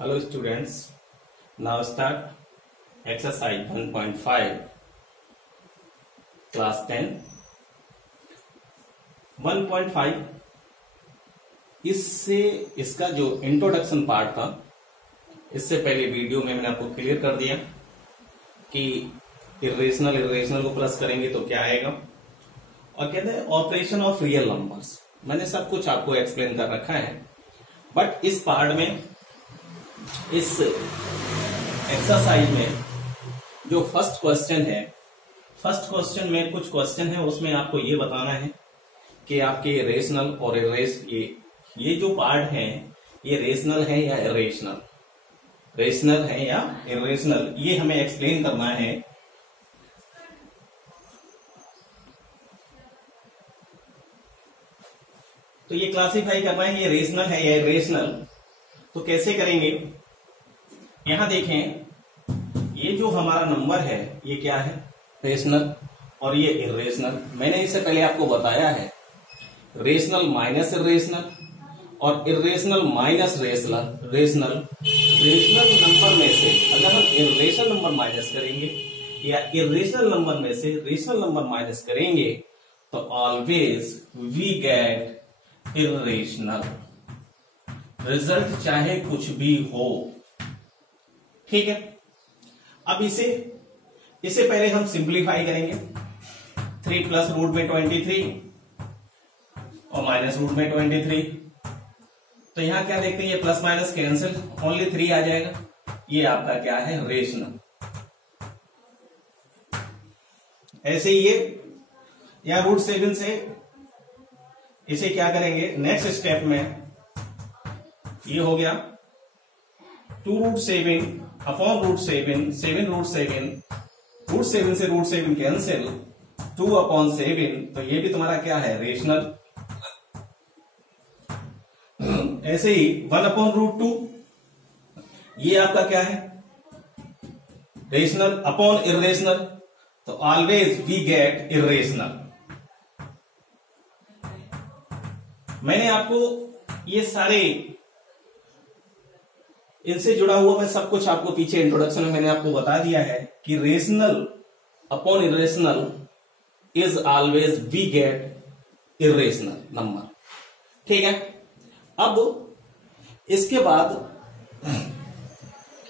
Hello students, now start exercise 1.5 class 10 1.5 इससे इसका जो इंट्रोडक्शन पार्ट था, इससे पहले वीडियो में मैंने आपको क्लियर कर दिया कि इरेशनल को प्लस करेंगे तो क्या आएगा, और कहते हैं ऑपरेशन ऑफ रियल नंबर्स। मैंने सब कुछ आपको एक्सप्लेन कर रखा है, बट इस पार्ट में, इस एक्सरसाइज में जो फर्स्ट क्वेश्चन है, फर्स्ट क्वेश्चन में कुछ क्वेश्चन है, उसमें आपको ये बताना है कि आपके रेशनल और ये जो पार्ट है, ये रेशनल है या इरेशनल, रेशनल है या इरेशनल, ये हमें एक्सप्लेन करना है। तो ये क्लासिफाई करना है, ये रेशनल है या इरेशनल। तो कैसे करेंगे, यहां देखें, ये जो हमारा नंबर है ये क्या है, रेशनल, और ये इरेशनल। मैंने इससे पहले आपको बताया है रेशनल माइनस इरेशनल और irrational minus rational. Rational number में से अगर हम इरेशनल नंबर माइनस करेंगे या इरेशनल नंबर में से रेशनल नंबर माइनस करेंगे तो always we get irrational result, चाहे कुछ भी हो। ठीक है, अब इसे पहले हम सिंप्लीफाई करेंगे। 3 प्लस रूट में 23 और माइनस रूट में 23, तो यहां क्या देखते हैं, ये प्लस माइनस कैंसिल, ओनली 3 आ जाएगा। ये आपका क्या है, रेशनल। ऐसे ही ये या रूट 7 से इसे क्या करेंगे, नेक्स्ट स्टेप में ये हो गया 2 root 7 upon root 7, 7 root 7, root 7 से रूट 7 कैंसिल, 2 अपॉन 7, तो ये भी तुम्हारा क्या है, रेशनल। ऐसे ही 1 अपॉन रूट 2, ये आपका क्या है, रेशनल अपॉन इरेशनल, तो ऑलवेज वी गेट इरेशनल। मैंने आपको ये सारे इनसे जुड़ा हुआ मैं सब कुछ आपको पीछे इंट्रोडक्शन में मैंने आपको बता दिया है कि rational upon irrational is always we get irrational number. ठीक है, अब इसके बाद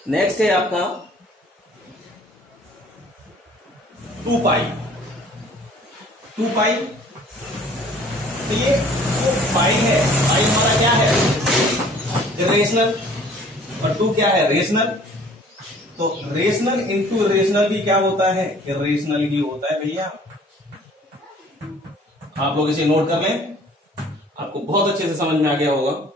नेक्स्ट है आपका 2 पाई। तो ये जो पाई है, पाई हमारा क्या है, इरेशनल, और 2 क्या है, रेशनल। तो रेशनल इंटू इरेशनल भी क्या होता है, इरेशनल ही होता है भैया। आप लोग इसे नोट कर लें, आपको बहुत अच्छे से समझ में आ गया होगा।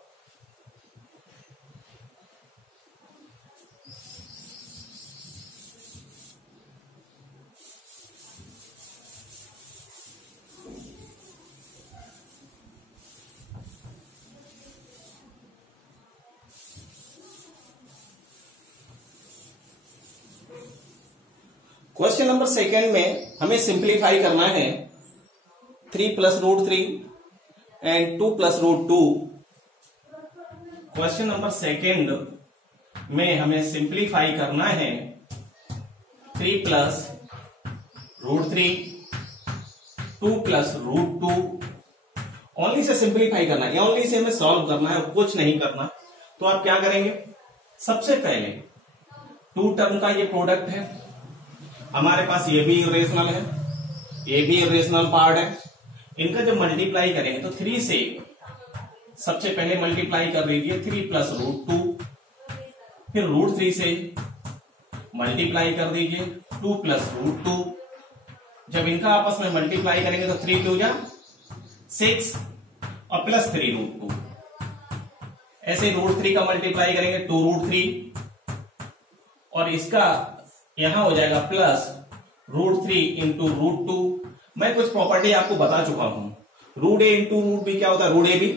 क्वेश्चन नंबर सेकेंड में हमें सिंप्लीफाई करना है 3 plus root 3 and 2 plus root 2। Question number second में हमें सिंप्लीफाई करना है 3 plus root 3, 2 plus root 2। Only से सिंप्लीफाई करना है, ओनली से हमें सॉल्व करना है, कुछ नहीं करना। तो आप क्या करेंगे, सबसे पहले 2 टर्म का ये प्रोडक्ट है, हमारे पास ये भी इरेशनल है, ये भी इरेशनल पार्ट है। इनका जब मल्टीप्लाई करेंगे तो 3 से सबसे पहले मल्टीप्लाई कर लीजिए 3 प्लस रूट 2, फिर रूट 3 से मल्टीप्लाई कर दीजिए 2 प्लस रूट 2। जब इनका आपस में मल्टीप्लाई करेंगे तो 3 2 जा 6 और प्लस 3 रूट 2। ऐसे रूट 3 का मल्टीप्लाई करेंगे 2 रूट 3, और इसका यहां हो जाएगा प्लस रूट 3 इंटू रूट 2। मैं कुछ प्रॉपर्टी आपको बता चुका हूं, रूट ए इंटू रूट बी क्या होता है, रूट ए बी।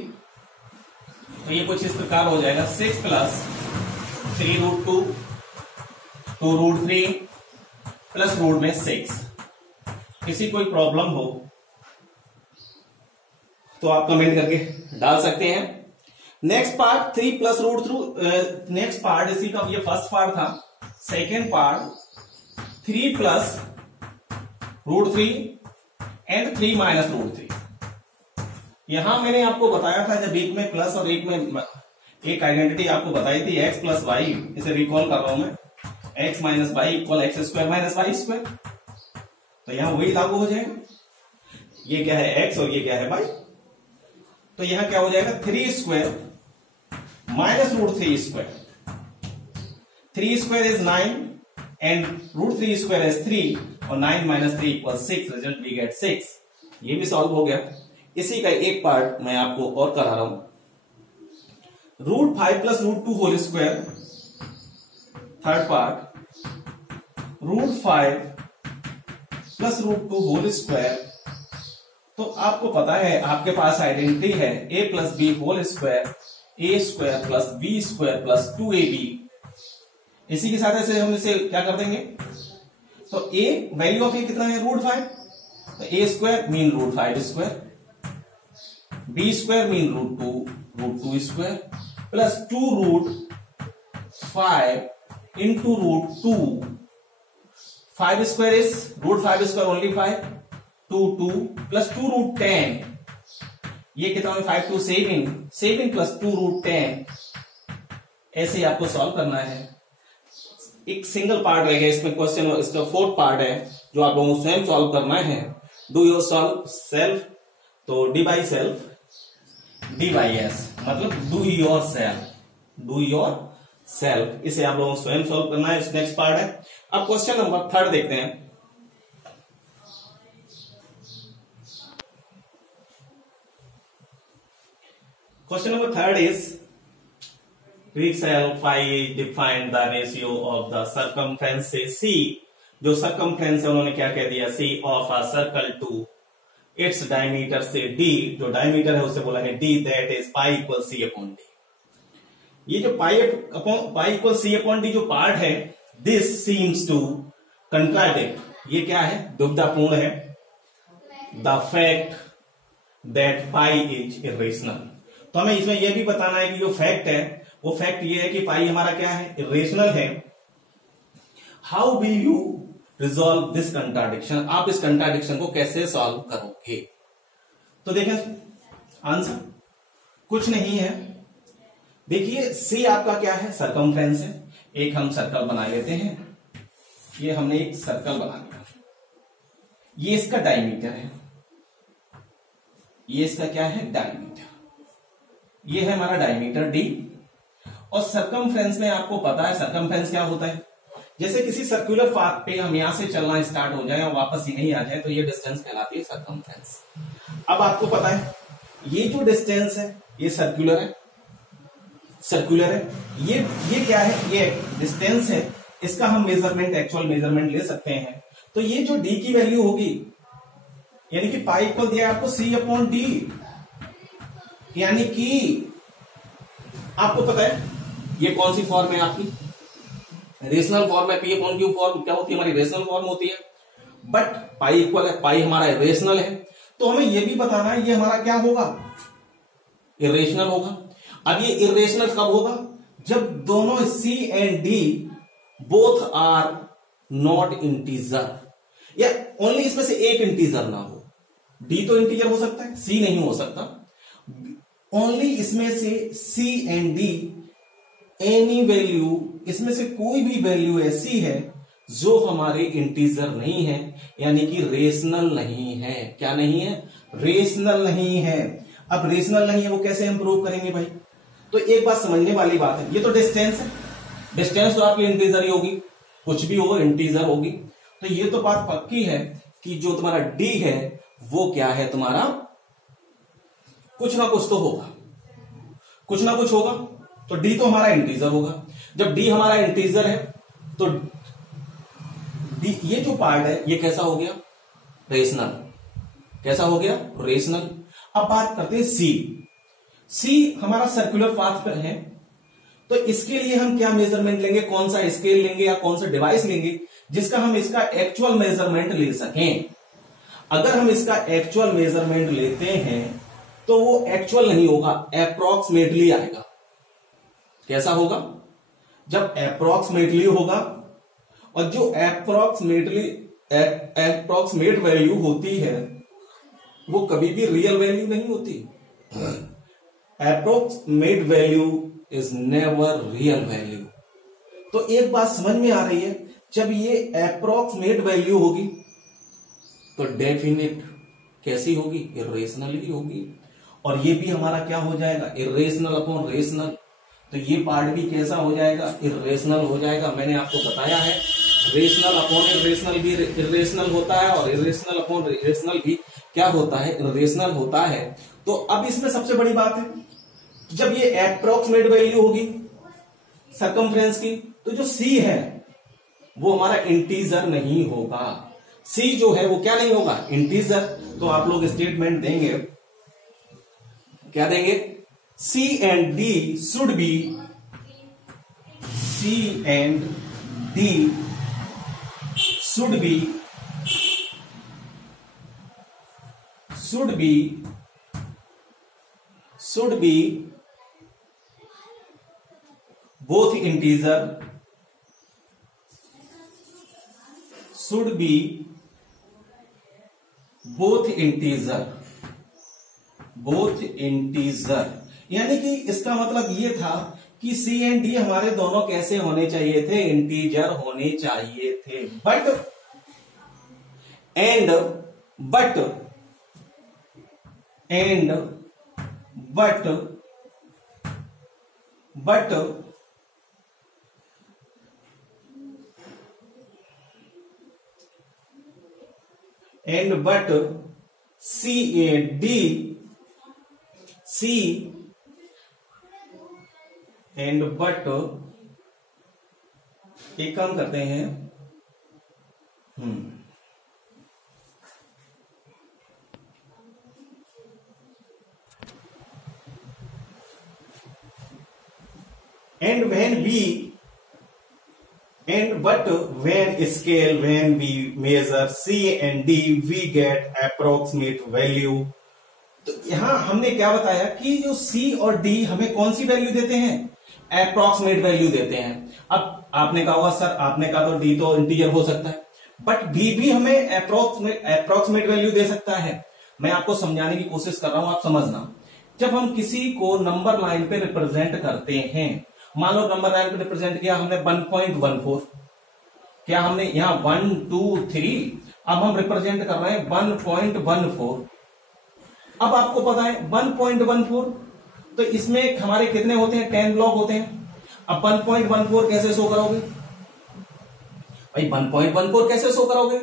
तो ये कुछ इस प्रकार हो जाएगा 6 plus 3 root 2, 2 root 3 plus root में 6। किसी कोई प्रॉब्लम हो तो आप कमेंट करके डाल सकते हैं। Next part 3 plus root through, next part इसी का ये फर्स्ट पार्ट था। Second part 3 plus root 3 and 3 minus root 3। यहां मैंने आपको बताया था जब एक में प्लस और एक में एक आइडेंटिटी आपको बताई थी x प्लस वाई, इसे रिकॉल कर रहा हूं मैं, x minus y equal x square minus y square. तो यहां वही लागू हो जाएगा, ये क्या है x और ये क्या है y। तो यहां क्या हो जाएगा 3 square minus root 3 square, 3 square is 9 and root 3 square is 3 और 9 minus 3 equal 6, result we get 6। ये भी सॉल्व हो गया। इसी का एक पार्ट मैं आपको और करा रहा हूं, root 5 plus root 2 whole square, third part root 5 plus root 2 whole square. तो आपको पता है आपके पास आइडेंटिटी है a plus b whole square, a square plus b square plus 2ab। इसी के साथ ऐसे हम इसे क्या कर देंगे, तो a वैल्यू ऑफ ए कितना है रूट 5, तो A square mean root 5 square, B square mean root 2 square plus 2 root 5 into root 2, 5 square is root 5 square only 5, 2 plus 2 root 10, ये कितना है 5 2 7 प्लस 2 रूट 10। ऐसे ही आपको सॉल्व करना है। एक सिंगल पार्ट रहेगा इसमें क्वेश्चन, इसका फोर्थ पार्ट है जो आप लोगों को स्वयं सॉल्व करना है। डू योर सॉल्व सेल्फ, तो D by self, D by S मतलब do yourself, do yourself, इसे आप लोगों को स्वयं सॉल्व करना है। नेक्स्ट पार्ट है। अब क्वेश्चन नंबर 3 देखते हैं। Question number 3 is, we shall define the ratio of the circumference से C, जो circumference है उन्होंने क्या कह दिया, C of a circle to its diameter से D, जो diameter है उसे बोला है D, that is pi equal C upon D। ये जो pi equal C upon D जो पार्ट है, this seems to contradict, ये क्या है, दुविधापूर्ण है, the fact that pi is irrational। तो हमें इसमें यह भी बताना है कि जो फैक्ट है वो फैक्ट ये है कि पाई हमारा क्या है, इरेशनल है। How will you resolve this contradiction, आप इस कंट्राडिक्शन को कैसे सॉल्व करोगे। तो देखें आंसर कुछ नहीं है। देखिए सी आपका क्या है, सरकमफ्रेंस है। एक हम सर्कल बना लेते हैं, ये हमने एक सर्कल बना लिया, ये इसका डायमीटर है, ये इसका क्या है डायमीटर, ये है हमारा डायमीटर डी। और सरकमफ्रेंस में आपको पता है सरकमफ्रेंस क्या होता है, जैसे किसी सर्कुलर पाथ पे हम यहां से चलना स्टार्ट हो जाए और वापस ही नहीं आ जाए तो ये डिस्टेंस कहलाती है सरकमफ्रेंस। अब आपको पता है ये जो डिस्टेंस है ये सर्कुलर है, सर्कुलर है, ये क्या है, ये डिस्टेंस है, इसका हम मेजरमेंट एक्चुअल मेजरमेंट ले सकते हैं। तो ये जो डी की वैल्यू होगी, यानी कि पाई इक्वल दिया आपको सी अपॉन डी, यानी कि आपको पता है ये कौन सी फॉर्म है आपकी, रेशनल फॉर्म है, पी अपॉन क्यू फॉर्म क्या होती है हमारी, रेशनल फॉर्म होती है। बट पाई इक्वल है, पाई हमारा रेशनल है, तो हमें यह भी बताना है ये हमारा क्या होगा, इरेशनल होगा। अब ये इरेशनल कब होगा, जब दोनों C and D both are not integer, या ओनली इसमें से एक इंटीजर ना हो। डी तो इंटीजर हो सकता है, सी नहीं हो सकता। ओनली इसमें से सी एंड डी एनी वैल्यू, इसमें से कोई भी वैल्यू ऐसी है जो हमारे इंटीजर नहीं है, यानी कि रेशनल नहीं है। क्या नहीं है, रेशनल नहीं है। अब रेशनल नहीं है वो कैसे हम प्रूव करेंगे भाई, तो एक बात समझने वाली बात है, ये तो डिस्टेंस है, डिस्टेंस तो आपकी इंटीजर ही होगी, कुछ भी हो इंटीजर होगी। तो ये तो बात पक्की है कि जो तुम्हारा डी है वो क्या है, तुम्हारा कुछ ना कुछ तो होगा, कुछ ना कुछ होगा। तो डी तो हमारा इंटीजर होगा। जब डी हमारा इंटीजर है तो डी, ये जो पार्ट है ये कैसा हो गया, रेशनल। कैसा हो गया, रेशनल। अब बात करते हैं सी। सी हमारा सर्कुलर पाथ पर है, तो इसके लिए हम क्या मेजरमेंट लेंगे, कौन सा स्केल लेंगे या कौन सा डिवाइस लेंगे जिसका हम इसका एक्चुअल मेजरमेंट ले सकें। अगर हम इसका एक्चुअल मेजरमेंट लेते हैं तो वो एक्चुअल नहीं होगा, अप्रोक्सीमेटली आएगा। कैसा होगा? जब अप्रोक्सीमेटली होगा, और जो अप्रोक्सीमेट वैल्यू होती है वो कभी भी रियल वैल्यू नहीं होती। Approximate value is never real value. तो एक बात समझ में आ रही है, जब ये अप्रोक्सीमेट वैल्यू होगी तो डेफिनेट कैसी होगी? इरेशनल ही होगी। और ये भी हमारा क्या हो जाएगा? Irrational upon rational. तो ये पार्ट भी कैसा हो जाएगा? इरेशनल हो जाएगा। मैंने आपको बताया है रेशनल अपॉन इरेशनल भी इरेशनल होता है, और इरेशनल अपॉन रेशनल भी क्या होता है? इरेशनल होता है। तो अब इसमें सबसे बड़ी बात है, जब ये अप्रोक्सीमेट वैल्यू होगी सर्कमफ्रेंस की, तो जो सी है वो हमारा इंटीजर नहीं होगा। सी जो है वो क्या नहीं होगा? इंटीजर। तो आप लोग स्टेटमेंट देंगे, क्या देंगे? C and D should be both integer, यानी कि इसका मतलब ये था कि सी एंड डी हमारे दोनों कैसे होने चाहिए थे? इंटीजर होने चाहिए थे। बट एक काम करते हैं, when we measure C and D we get approximate value। तो यहां हमने क्या बताया कि जो C और D हमें कौन सी वैल्यू देते हैं? अप्रोक्सीमेट वैल्यू देते हैं। अब आपने कहा होगा सर, आपने कहा तो D तो इंटीजर हो सकता है, बट D भी हमें अप्रोक्सीमेट वैल्यू दे सकता है। मैं आपको समझाने की कोशिश कर रहा हूं, आप समझना। जब हम किसी को नंबर लाइन पे रिप्रेजेंट करते हैं, मान लो नंबर लाइन पे रिप्रेजेंट किया हमने 1.14, क्या हमने यहां 1 2 3, अब हम रिप्रेजेंट कर रहे हैं 1.14। अब आपको पता है 1.14, तो इसमें हमारे कितने होते हैं? 10 ब्लॉक होते हैं। अब 1.14 कैसे शो करोगे भाई? 1.14 कैसे शो करोगे?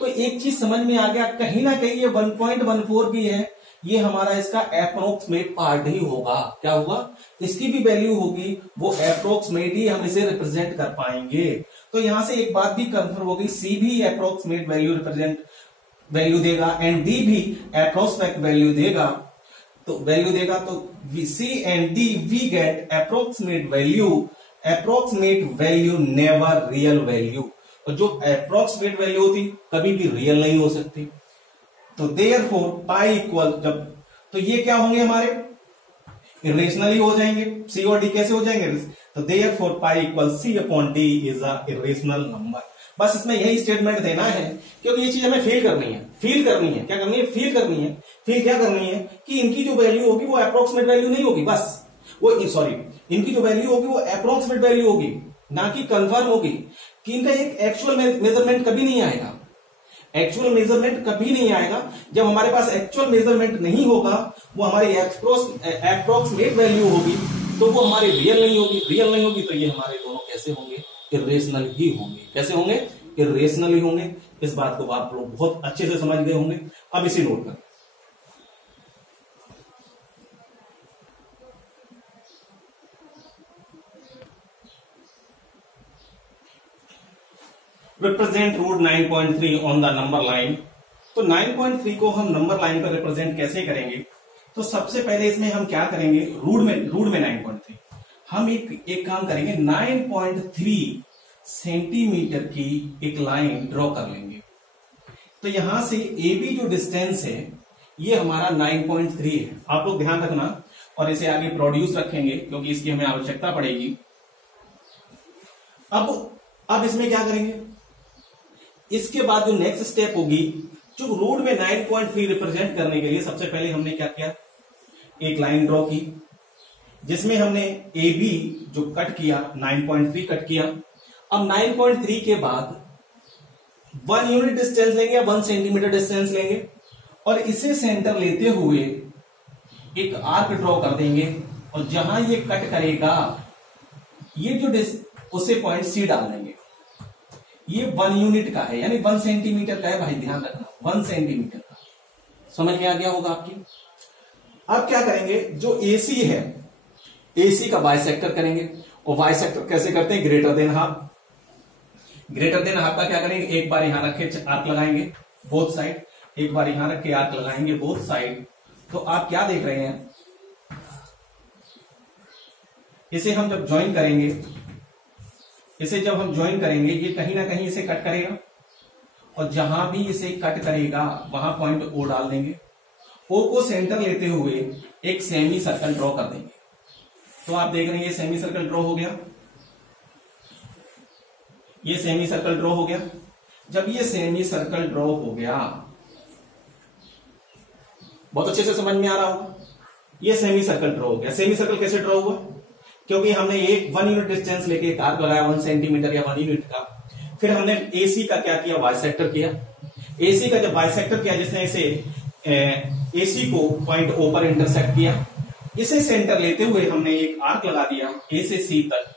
तो एक चीज समझ में आ गया, कहीं ना कहीं ये 1.14 भी है, ये हमारा इसका अप्रोक्सीमेट पार्ट ही होगा। क्या होगा? इसकी भी वैल्यू होगी, वो अप्रोक्सीमेट ही हम इसे रिप्रेजेंट कर पाएंगे। तो यहां से एक बात भी कंफर्म होगी, सी भी अप्रोक्सीमेट वैल्यू देगा एंड डी भी अप्रोक्सीमेट वैल्यू देगा। तो C and D we get approximate value never real value. और जो अप्रोक्सीमेट वैल्यू होती कभी भी रियल नहीं हो सकती। तो देयरफॉर पाई इक्वल, जब तो ये क्या होंगे? हमारे इरेशनल ही हो जाएंगे। सी और डी कैसे हो जाएंगे? तो therefore pi equal c upon d is a irrational number. बस इसमें यही स्टेटमेंट देना है, क्योंकि ये चीज हमें फील करनी है। क्या करनी है? फील क्या करनी है कि इनकी जो वैल्यू होगी वो अप्रोक्सीमेट वैल्यू नहीं होगी, बस वो इनकी जो वैल्यू होगी वो अप्रोक्सीमेट वैल्यू होगी, ना कि कंफर्म होगी। कि इनका एक एक्चुअल मेजरमेंट कभी नहीं आएगा। जब हमारे पास एक्चुअल मेजरमेंट नहीं होगा, वो हमारी अप्रोक्सीमेट वैल्यू होगी, तो वो हमारी रियल नहीं होगी। तो ये हमारे दोनों कैसे होंगे? इरेशनल ही होंगे। कैसे होंगे? इरेशनल ही होंगे। इस बात को आप लोग बहुत अच्छे से समझ गए होंगे। अब इसे नोट करें। Represent root 9.3 on the number line. तो 9.3 को हम नंबर लाइन पर रिप्रेजेंट कैसे करेंगे? तो सबसे पहले इसमें हम क्या करेंगे? रूट में 9.3 हम एक काम करेंगे, 9.3 सेंटीमीटर की एक लाइन ड्रॉ कर लेंगे। तो यहां से ए बी जो डिस्टेंस है, ये हमारा 9.3 है। आप लोग ध्यान रखना और इसे आगे प्रोड्यूस रखेंगे क्योंकि इसकी हमें आवश्यकता पड़ेगी। अब इसमें क्या करेंगे, इसके बाद जो नेक्स्ट स्टेप होगी, जो रूट में 9.3 रिप्रेजेंट करने के लिए सबसे पहले हमने क्या किया, एक लाइन ड्रॉ की जिसमें हमने ए बी जो कट किया 9.3 कट किया। अब 9.3 के बाद 1 यूनिट डिस्टेंस लेंगे या 1 सेंटीमीटर डिस्टेंस लेंगे और इसे सेंटर लेते हुए एक आर्क ड्रॉ कर देंगे और जहां ये कट करेगा ये जो उसे पॉइंट सी डाल देंगे। ये 1 यूनिट का है यानी 1 सेंटीमीटर का है भाई, ध्यान रखना 1 सेंटीमीटर का। समझ में आ गया होगा आपकी। अब क्या करेंगे, जो AC है AC का बाइसेक्टर करेंगे और बाइसेक्टर कैसे करते हैं, greater than half. Greater than half का क्या करेंगे, एक बार यहां रखे आर्क लगाएंगे बोथ साइड, एक बार यहां रख के आर्क लगाएंगे बोथ साइड। तो आप क्या देख रहे हैं, इसे हम जब ज्वाइन करेंगे, इसे जब हम ज्वाइन करेंगे ये कहीं ना कहीं इसे कट करेगा और जहां भी इसे कट करेगा वहां पॉइंट O डाल देंगे। O को सेंटर लेते हुए एक सेमी सर्कल ड्रॉ कर देंगे। तो आप देख रहे हैं ये सेमी सर्कल ड्रॉ हो गया, ये सेमी सर्कल ड्रॉ हो गया। जब ये सेमी सर्कल ड्रॉ हो गया, बहुत अच्छे से समझ में आ रहा होगा, ये सेमी सर्कल ड्रॉ हो गया। सेमी सर्कल कैसे ड्रॉ हुआ, क्योंकि हमने एक 1 यूनिट डिस्टेंस लेके एक आर्क लगाया 1 सेंटीमीटर या 1 यूनिट का। फिर हमने AC का क्या किया, बाइसेक्टर किया। AC का जब बाइसेक्टर किया जिसने इसे AC को पॉइंट O पर इंटरसेक्ट किया, इसे सेंटर लेते हुए हमने एक आर्क लगा दिया A से C तक।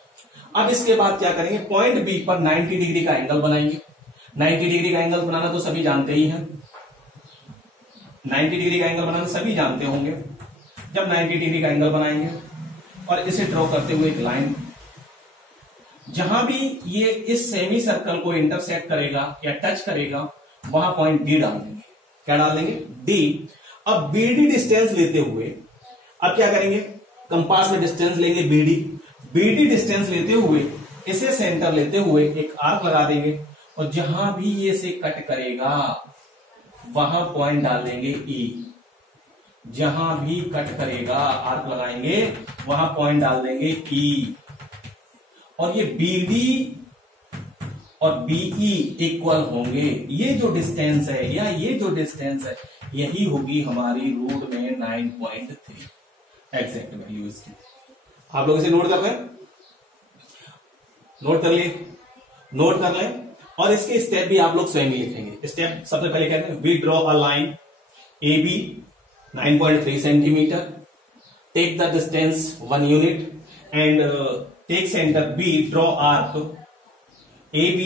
अब इसके बाद क्या करेंगे, पॉइंट B पर 90 डिग्री का एंगल बनाएंगे। 90 डिग्री का एंगल बनाना तो सभी जानते ही हैं, 90 डिग्री का एंगल बनाना सभी जानते होंगे। जब 90 डिग्री का एंगल बनाएंगे और इसे ड्रॉ करते हुए एक लाइन, जहां भी ये इस सेमी सर्कल को इंटरसेक्ट करेगा या टच करेगा वहां पॉइंट D डाल देंगे। क्या डाल देंगे, D। अब BD डिस्टेंस लेते हुए अब क्या करेंगे, कंपास में डिस्टेंस लेंगे BD डिस्टेंस लेते हुए इसे सेंटर लेते हुए एक आर्क लगा देंगे और जहां भी ये इसे कट करेगा वहां पॉइंट डाल देंगे E। जहां भी कट करेगा आर्क लगाएंगे वहां पॉइंट डाल देंगे E। और ये BD और BE इक्वल होंगे। ये जो डिस्टेंस है या ये जो डिस्टेंस है यही होगी हमारी रूट में 9.3 एग्जैक्ट वैल्यू इसकी। आप लोग इसे नोट कर लें, नोट कर लें और इसके स्टेप भी आप लोग स्वयं ही लिखेंगे। स्टेप सबसे पहले कहते हैं, we draw a line AB 9.3 centimetre, take the distance 1 unit and take centre B, draw arc AB,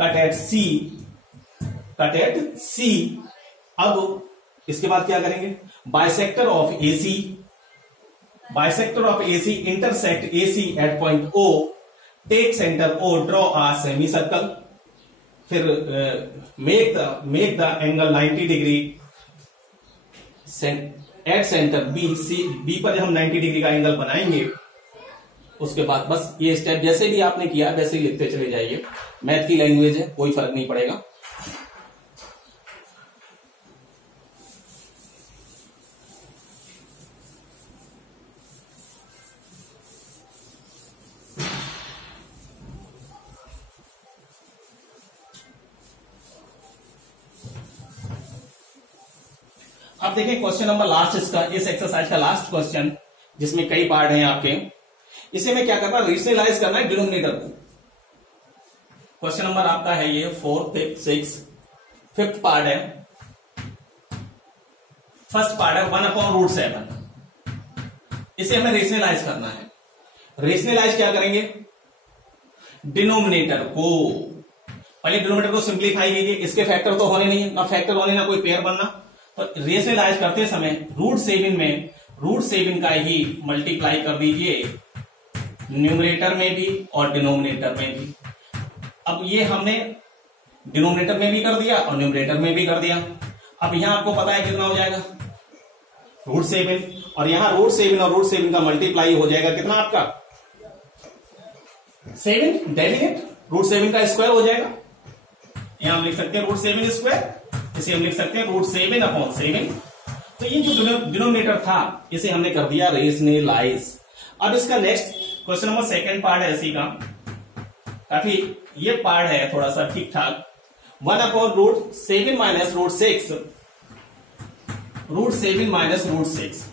cut at C। अब इसके बाद क्या करेंगे, bisector of AC intersect AC at point O, take centre O, draw a semicircle. फिर make the angle 90 degree at centre B पर जब हम 90 degree का एंगल बनाएंगे उसके बाद बस ये स्टेप जैसे भी आपने किया वैसे ही लिखते चले जाइए। मैथ की लैंग्वेज है, कोई फर्क नहीं पड़ेगा। अब देखिए क्वेश्चन नंबर लास्ट, इसका इस एक्सरसाइज का लास्ट क्वेश्चन जिसमें कई पार्ट हैं आपके। इसे में क्या करना, रेशनलाइज करना है डिनोमिनेटर को। क्वेश्चन नंबर आपका है ये 4, 5, 6, 5th पार्ट है। फर्स्ट पार्ट है 1/√7। इसे हमें रेशनलाइज करना है। रेशनलाइज क्या करेंगे, डिनोमिनेटर को पहले डिनोमिनेटर को सिंप्लीफाई कीजिए। इसके फैक्टर तो होने नहीं, ना फैक्टर होने ना कोई पेयर बनना। तो रेशनलाइज करते समय √7 का ही मल्टीप्लाई कर दीजिए न्यूमरेटर में भी और डिनोमिनेटर में भी। अब ये हमने डिनोमिनेटर में भी कर दिया और न्यूमरेटर में भी कर दिया। अब यहां आपको पता है कितना हो जाएगा, √7, और यहां √7 और √7 का मल्टीप्लाई हो जाएगा कितना आपका 7, डेफिनेट √7 का स्क्वायर हो जाएगा। यहां हम लिख सकते हैं √7 स्क्वायर, इसे हम लिख सकते हैं √7/7। तो ये जो डिनोमिनेटर था इसे हमने कर दिया रेशनलाइज। अब इसका next question number second part है इसी का, काफी ये पार्ट है थोड़ा सा ठीक ठाक। 1/√7 माइनस √6, √7 माइनस √6।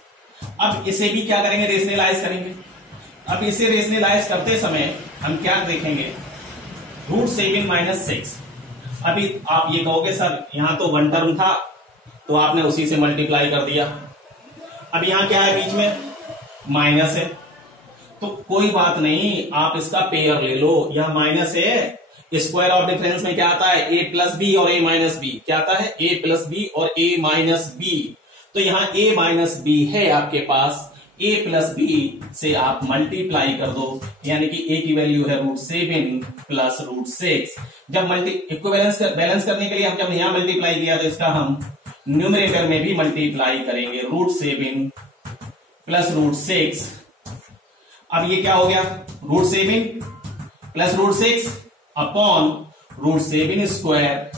अब इसे भी क्या करेंगे, रेशनलाइज करेंगे। अब इसे रेशनलाइज करते समय हम क्या देखेंगे, √7 माइनस 6। अभी आप ये कहोगे सर यहां तो 1 टर्म था तो आपने उसी से मल्टीप्लाई कर दिया। अब यहां क्या है, बीच में माइनस है, तो कोई बात नहीं, आप इसका पेयर ले लो। यहां माइनस है, स्क्वायर ऑफ डिफरेंस में क्या आता है, a प्लस बी और a माइनस बी। क्या आता है, a प्लस बी और a माइनस बी। तो यहां a माइनस बी है आपके पास, a प्लस बी से आप मल्टीप्लाई कर दो, यानी कि a की वैल्यू है √7 प्लस √6। जब इक्विवेलेंस बैलेंस करने के लिए हम जब यहां मल्टीप्लाई किया तो इसका हम न्यूमरेटर में भी मल्टीप्लाई करेंगे, √7 प्लस √6। अब ये क्या हो गया, √7 plus √6 upon √7 square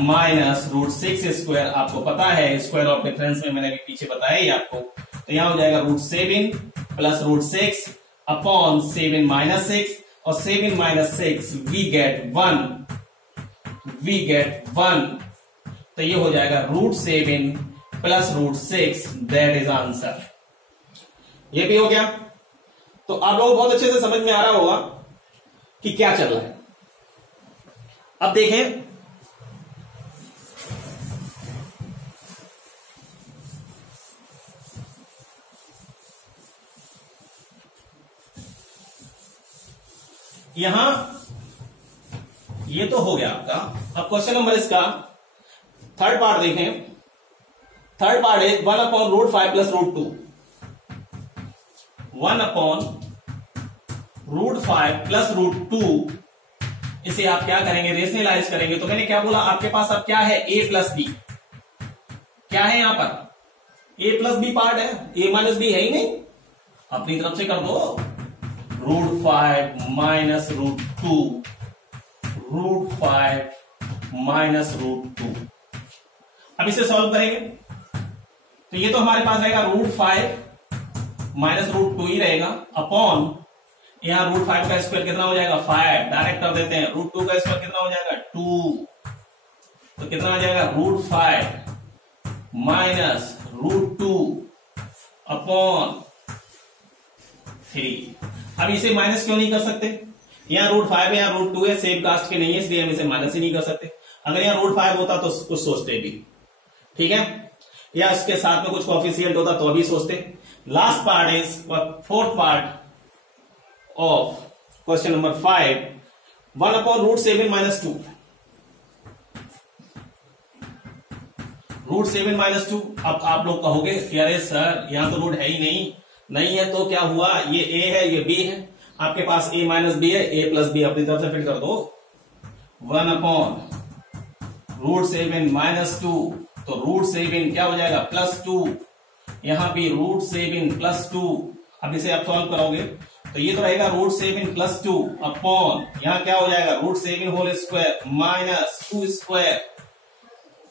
minus √6 square. आपको पता है स्क्वायर ऑफ डिफरेंस में मैंने भी पीछे बताया ही आपको। तो यहां हो जाएगा √7 प्लस √6 अपॉन 7 माइनस 6, और 7 माइनस 6 वी गेट 1। तो ये हो जाएगा √7 प्लस √6, दैट इज आंसर। ये भी हो गया। तो आप लोग बहुत अच्छे से समझ में आ रहा होगा कि क्या चल रहा है। अब देखें, यहां ये तो हो गया आपका। अब क्वेश्चन नंबर इसका थर्ड पार्ट देखें। थर्ड पार्ट है 1/√5 प्लस √2। 1/√5 प्लस √2, इसे आप क्या करेंगे, रेशनलाइज करेंगे। तो मैंने क्या बोला, आपके पास अब क्या है, a प्लस बी। क्या है यहां पर, a प्लस बी पार्ट है, a माइनस बी है ही नहीं, अपनी तरफ से कर दो। √5 माइनस √2, √5 माइनस √2। अब इसे सॉल्व करेंगे तो ये तो हमारे पास रहेगा √5 माइनस √2 ही रहेगा, अपॉन यहां √5 का स्क्वायर कितना हो जाएगा, 5। डायरेक्ट कर देते हैं, √2 का स्क्वायर कितना हो जाएगा, 2। तो कितना हो जाएगा, √5 माइनस √2 अपॉन 3। अब इसे माइनस क्यों नहीं कर सकते, यहां √5 है, यहां √2 है, सेम कास्ट के नहीं है, इसलिए हम इसे माइनस ही नहीं कर सकते। अगर यहां √5 होता तो कुछ सोचते भी, ठीक है, या इसके साथ में कुछ कोएफिशिएंट होता तो भी सोचते। Last part is fourth part of question number 5, 1/√7 minus 2। √7 minus 2। अब आप लोग कहोगे कि अरे सर यहां तो रूट है ही नहीं है तो क्या हुआ, ये a है ये b है, आपके पास a माइनस बी है, a प्लस बी अपनी तरफ से फिट कर दो। 1/√7 माइनस 2, तो √7 क्या हो जाएगा, +2। यहां भी √7 +2। अब इसे आप सॉल्व करोगे तो ये तो रहेगा √7 +2 अपॉन, यहां क्या हो जाएगा, √7 होल स्क्वायर माइनस 2 स्क्वायर।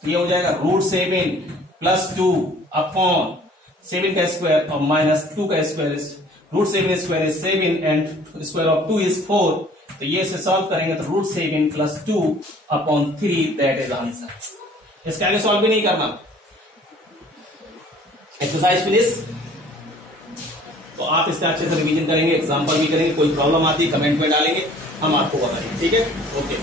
तो ये हो जाएगा √7 +2 अपॉन 7 का स्क्वायर और माइनस 2 का square. √7 square is 7 and square of 2 is 4। तो ये से सॉल्व करेंगे तो √7 +2 अपॉन 3, दैट इज आंसर। इसका आगे सॉल्व भी नहीं करना। Exercise finish. तो आप इसका अच्छे से रिवीजन करेंगे, एग्जाम्पल भी करेंगे, कोई प्रॉब्लम आती है कमेंट में डालेंगे, हम आपको बताएंगे, ठीक है, ओके।